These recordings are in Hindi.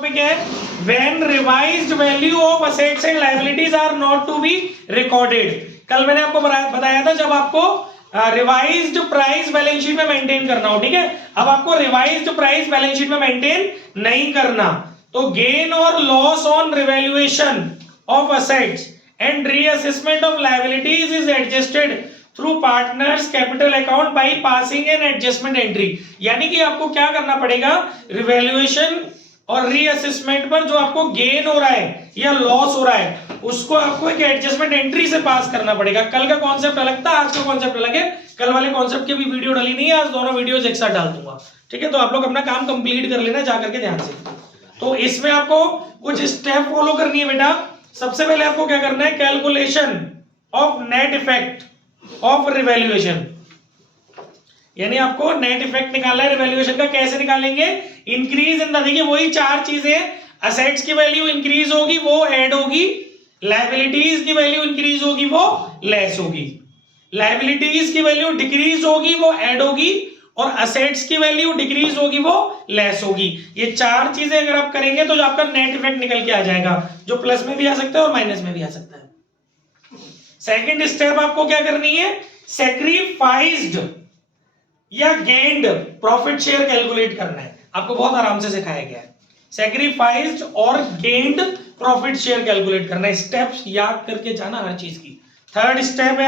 When revised value of assets and liabilities are not to be recorded. कल मैंने आपको बताया था जब आपको रिवाइज्ड प्राइस बैलेंस शीट में मेंटेन करना हो, ठीक है। अब आपको रिवाइज्ड प्राइस बैलेंस शीट में मेंटेन नहीं करना, तो गेन और loss on revaluation of assets and reassessment of liabilities is adjusted through partners capital account by passing an adjustment entry. यानी कि आपको क्या करना पड़ेगा, रिवैल्यूएशन और रीअसेसमेंट पर जो आपको गेन हो रहा है या लॉस हो रहा है उसको आपको एक एडजस्टमेंट एंट्री से पास करना पड़ेगा। कल का कॉन्सेप्ट अलग था, आज का कॉन्सेप्ट अलग है। कल वाले कॉन्सेप्ट की भी वीडियो डाली नहीं है, आज दोनों वीडियोस एक साथ डाल दूंगा, ठीक है। तो आप लोग अपना काम कंप्लीट कर लेना जाकर के ध्यान से। तो इसमें आपको कुछ स्टेप फॉलो करनी है बेटा। सबसे पहले आपको क्या करना है, calculation of net effect of revaluation, यानी आपको नेट इफेक्ट निकालना है रिवैल्यूएशन का। कैसे निकालेंगे, इंक्रीज इन द, देखिए वही चार चीजें, असेट्स की वैल्यू इंक्रीज होगी वो ऐड होगी, लायबिलिटीज की वैल्यू इंक्रीज होगी वो लेस होगी, लायबिलिटीज की वैल्यू डिक्रीज होगी वो ऐड होगी, और असेट्स की वैल्यू डिक्रीज होगी वो लेस होगी। ये चार चीजें अगर आप करेंगे तो जो आपका नेट इफेक्ट निकल के आ जाएगा, जो प्लस में भी आ सकता है और माइनस में भी आ सकता है। सेकंड स्टेप आपको क्या करनी है, सैक्रिफाइस्ड या गेन्ड प्रॉफिट शेयर कैलकुलेट करना है। आपको बहुत आराम से सिखाया गया है, सैक्रिफाइस्ड और गेन्ड प्रॉफिट शेयर कैलकुलेट करना है। स्टेप्स याद करके जाना हर चीज की। थर्ड स्टेप है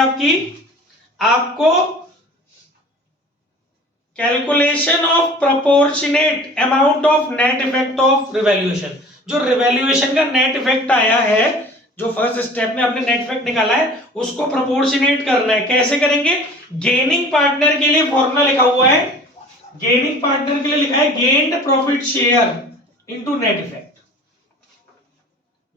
आपको calculation of proportionate amount of net effect of revaluation. जो रिवैल्यूएशन का नेट इफेक्ट आया है, जो फर्स्ट स्टेप में आपने नेट इफेक्ट निकाला है, उसको प्रोपोर्शनेट करना है। कैसे करेंगे, गेनिंग पार्टनर के लिए फॉर्मूला लिखा हुआ है, गेनिंग पार्टनर के लिए लिखा है gained profit share into net effect.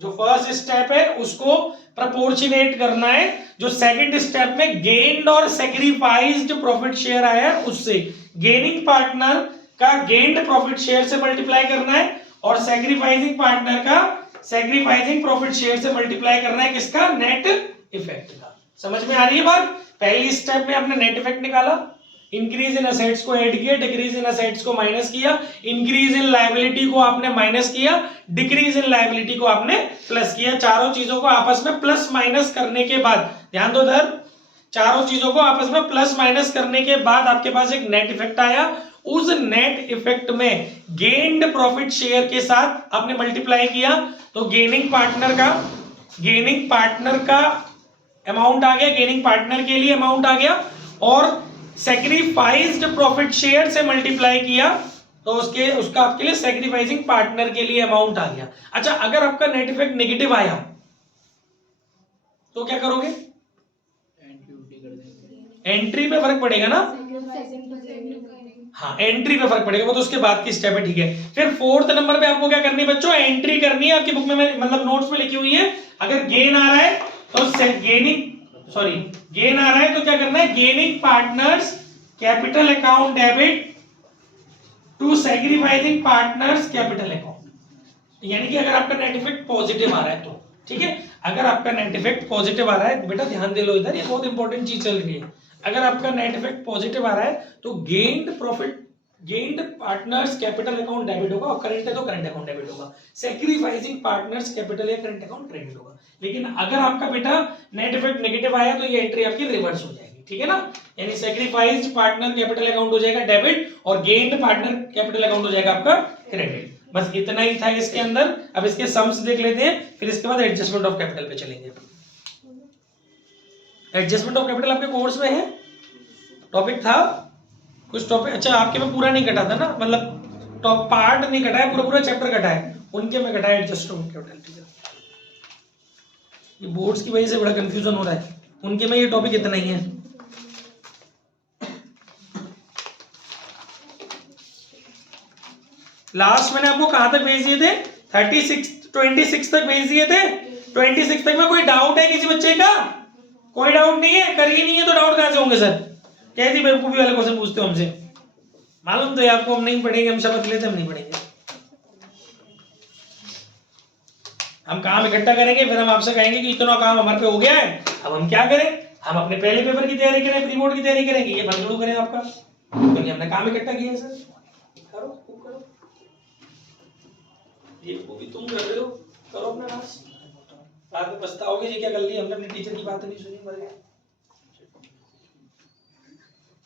जो फर्स्ट स्टेप है उसको प्रोपोर्शनेट करना है, जो सेकंड स्टेप में गेन्ड और सैक्रिफाइस्ड प्रॉफिट शेयर आया है उससे गेनिंग पार्टनर का गेन्ड प्रॉफिट शेयर से मल्टीप्लाई करना है, और सैक्रिफाइसिंग पार्टनर का सैक्रिफाइसिंग प्रॉफिट शेयर से मल्टीप्लाई करना है किसका, नेट इफेक्ट का। समझ में आ रही है बात। पहली स्टेप में आपने नेट इफेक्ट निकाला, इंक्रीज इन असेट्स को ऐड किया, डिक्रीज इन असेट्स को माइनस किया, इंक्रीज इन लायबिलिटी को आपने माइनस किया, डिक्रीज इन लायबिलिटी को आपने प्लस किया। चारों चीजों को आपस में प्लस माइनस करने के बाद, ध्यान दो इधर, चारों चीजों को आपस में प्लस माइनस करने के बाद आपके पास एक नेट इफेक्ट आया। उस नेट इफेक्ट में गेन्ड प्रॉफिट शेयर के साथ आपने मल्टीप्लाई किया, तो गेनिंग पार्टनर का अमाउंट आ गया, गेनिंग पार्टनर के लिए अमाउंट आ गया, और सैक्रिफाइस्ड प्रॉफिट शेयर से मल्टीप्लाई किया तो उसका आपके लिए सैक्रिफाइसिंग पार्टनर के लिए अमाउंट आ गया। अच्छा, अगर आपका नेट इफेक्ट नेगेटिव आया तो क्या करोगे, एंट्री पे फर्क पड़ेगा ना। हाँ, एंट्री पे फर्क पड़ेगा, वो तो उसके बाद की स्टेप है, ठीक है। फिर फोर्थ नंबर पे आपको क्या करनी है बच्चों, एंट्री करनी है। आपकी बुक में मतलब नोट्स में लिखी हुई है, अगर गेन आ रहा है तो गेन आ रहा है तो क्या करना है, gaining partners capital account debit to sacrificing partners capital account. यानी कि अगर आपका नेट इफेक्ट पॉजिटिव आ रहा है तो, ठीक है, अगर आपका नेट इफेक्ट पॉजिटिव आ रहा है, बेटा ध्यान दे लो इधर, ये बहुत इंपॉर्टेंट चीज चल रही है। अगर आपका नेट इफेक्ट पॉजिटिव आ रहा है तो gained partners capital account debit होगा, और करंट है तो करंट अकाउंट डेबिट होगा, सैक्रिफाइसिंग पार्टनर्स कैपिटल या करंट अकाउंट क्रेडिट होगा। लेकिन अगर आपका बेटा नेट इफेक्ट नेगेटिव आया तो ये एंट्री आपकी रिवर्स हो जाएगी, ठीक है ना। यानी सैक्रिफाइस्ड पार्टनर कैपिटल अकाउंट हो जाएगा डेबिट, और गेन्ड पार्टनर कैपिटल अकाउंट हो जाएगा आपका क्रेडिट। बस इतना ही था इसके अंदर। अब इसके सम्स देख लेते हैं, फिर इसके बाद एडजस्टमेंट ऑफ कैपिटल पे चलेंगे। एडजस्टमेंट ऑफ कैपिटल आपके कोर्स में है, टॉपिक था कुछ टॉपिक। अच्छा, आपके में पूरा नहीं कटा था ना, मतलब टॉप पार्ट नहीं कटा है, पूरा चैप्टर कटा है, उनके में कटा है एडजस्टमेंट ऑफ कैपिटल, ठीक है। ये बोर्ड्स की वजह से बड़ा कंफ्यूजन हो रहा है, उनके में ये टॉपिक इतना ही है। लास्ट मैंने आपको कहां तक भेज दिए थे, 26 तक भेज दिए थे। 26 तक में कोई डाउट है किसी बच्चे का? कोई डाउट नहीं है, कर ही नहीं है तो डाउट कहां से होंगे सर? कैसी बेवकूफी वाले क्वेश्चन पूछते हो हमसे, मालूम तो है आपको हम नहीं पढ़ेंगे, हम शपथ लेते हम नहीं पढ़ेंगे। हम काम इकट्ठा करेंगे, फिर हम आपसे कहेंगे कि इतना काम हमारे पे हो गया है, अब हम क्या करें, हम अपने पहले पेपर की तैयारी करें, प्री बोर्ड की तैयारी करेंगे, ये बंद शुरू करें आपका, क्योंकि हमने काम इकट्ठा किया है सर। करो। ये वो भी तुम कर रहे हो, करो अपना डांस, बाद में पछताओगे ये क्या कर लिया हमने, अपने टीचर की बात नहीं सुनी, मर गए।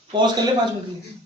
पॉज कर ले 5 मिनट के लिए।